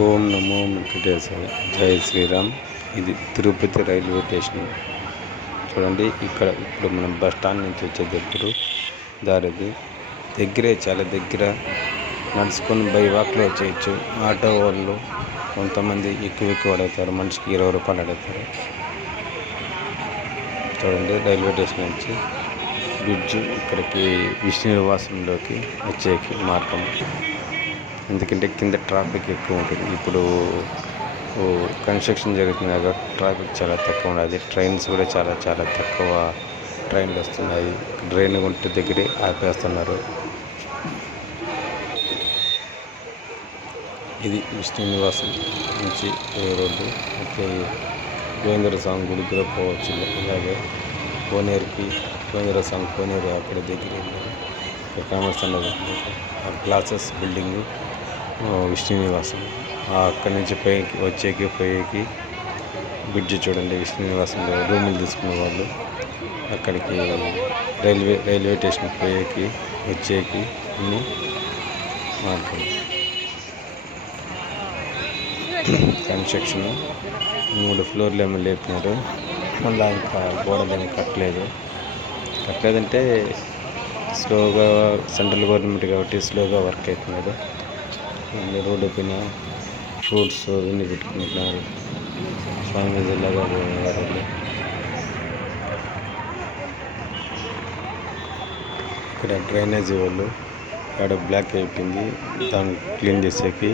ఓం నమో వెంకటేశాయ. జై శ్రీరామ్. ఇది Tirupati railway station చూడండి. ఇప్పుడు మనం బస్ స్టాండ్ నుంచి వచ్చేటప్పుడు దారిది దగ్గరే, చాలా దగ్గర. నడుచుకొని బై వాక్లో వచ్చేయచ్చు. ఆటో వాళ్ళు కొంతమంది ఎక్కువ అడుగుతారు, మనిషికి 20 రూపాయలు అడుగుతారు. చూడండి, రైల్వే స్టేషన్ నుంచి బ్రిడ్జ్ ఇక్కడికి విష్ణు నివాసంలోకి వచ్చేకి మార్గం. ఎందుకంటే కింద ట్రాఫిక్ ఎక్కువ ఉంటుంది. ఇప్పుడు కన్స్ట్రక్షన్ జరుగుతుంది కాబట్టి ట్రాఫిక్ చాలా తక్కువ ఉన్నది. ట్రైన్స్ కూడా చాలా తక్కువ ట్రైన్లు వస్తున్నాయి. ట్రైన్ గుంట దగ్గరే ఆపేస్తున్నారు. ఇది విష్ణు నివాసం నుంచి రోడ్డు. అయితే గోవిందర స్వామి గుడి కూడా పోవచ్చు. ఇలాగే గోవిందర స్వామి కోనేరు అక్కడ దగ్గర ఇక్కడ కామర్స్తున్నది. ఆ గ్లాసెస్ బిల్డింగ్ విష్ణు నివాసం. అక్కడి నుంచి పోయేకి బ్రిడ్జ్ చూడండి. విష్ణు నివాసంలో రూములు తీసుకునే వాళ్ళు అక్కడికి రైల్వే స్టేషన్ పోయేకి వచ్చేకి అన్ని మార్గం. కన్స్ట్రక్షన్ 3 ఫ్లోర్లు ఏమో లేపినారు. మళ్ళీ ఇంకా గోడలు ఏమి కట్టలేదంటే స్లోగా, సెంట్రల్ గవర్నమెంట్ కాబట్టి స్లోగా వర్క్ అవుతున్నారు. మళ్ళీ రోడ్డు పైన ఫ్రూట్స్ ఇన్ని పెట్టుకుంటున్నారు. స్వామి జిల్లాగా ఇక్కడ డ్రైనేజీ వాళ్ళు ఇక్కడ బ్లాక్ అయిపోయింది, దాన్ని క్లీన్ చేసేకి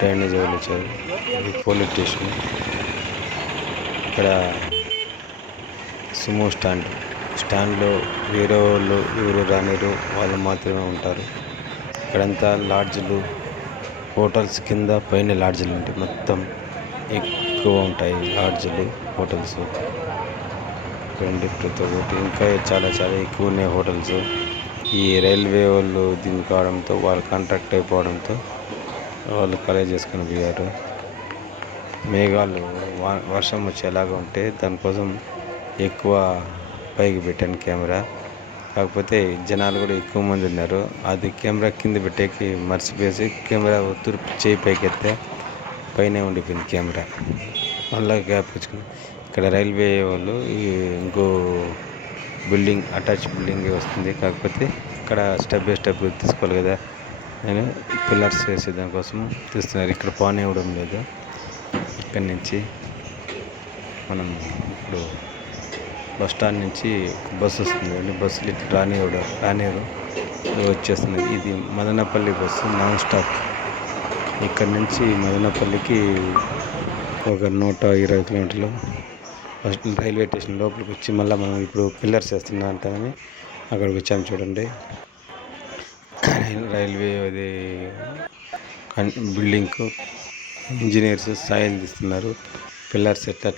డ్రైనేజీ వాళ్ళు వచ్చారు. ఇది పోలీస్ స్టేషన్. ఇక్కడ సుమో స్టాండ్లో వేరే వాళ్ళు ఎవరు రానిరు, వాళ్ళు మాత్రమే ఉంటారు. ఇక్కడంతా లాడ్జ్లు, హోటల్స్ కింద పైన లాడ్జ్లు ఉంటాయి. మొత్తం ఎక్కువ ఉంటాయి లాడ్జ్లు, హోటల్స్. ప్రతి ఒక్కటి ఇంకా చాలా ఎక్కువ ఉన్నాయి హోటల్స్. ఈ రైల్వే వాళ్ళు దీన్ని కావడంతో, వాళ్ళు కాంట్రాక్ట్ అయిపోవడంతో వాళ్ళు కలెక్ట్ చేసుకొని పోయారు. మేఘాలు వర్షం వచ్చేలాగా ఉంటే దానికోసం ఎక్కువ పైకి పెట్టాను కెమెరా. కాకపోతే జనాలు కూడా ఎక్కువ మంది ఉన్నారు. అది కెమెరా కింద పెట్టేకి మర్చిపోయేసి కెమెరా తూర్పు చేయి పైకి ఎత్తే పైన ఉండిపోయింది కెమెరా. మళ్ళీ గ్యాప్ వచ్చుకుని ఇక్కడ రైల్వే వాళ్ళు ఇంకో బిల్డింగ్, అటాచ్ బిల్డింగ్ వస్తుంది. కాకపోతే ఇక్కడ స్టెప్ బై స్టెప్ తీసుకోవాలి కదా, నేను పిల్లర్స్ వేసి దానికోసం తీస్తున్నారు. ఇక్కడ పాన్ ఇవ్వడం లేదు. ఇక్కడి నుంచి మనం ఇప్పుడు బస్ స్టాండ్ నుంచి బస్సు వస్తుంది. బస్సులు ఇట్లా రానివ్వరు, వచ్చేస్తుంది. ఇది మదనపల్లి బస్సు నాన్ స్టాప్. ఇక్కడ నుంచి మదనపల్లికి ఒక 120 కిలోమీటర్లు. ఫస్ట్ రైల్వే స్టేషన్ లోపలికి వచ్చి మళ్ళీ మనం ఇప్పుడు పిల్లర్స్ వేస్తున్నా అంటారని అక్కడికి వచ్చాము. చూడండి, రైల్వే అది బిల్డింగ్కు ఇంజనీర్స్ సాయిల్ తీస్తున్నారు. పిల్లర్స్ ఎట్లా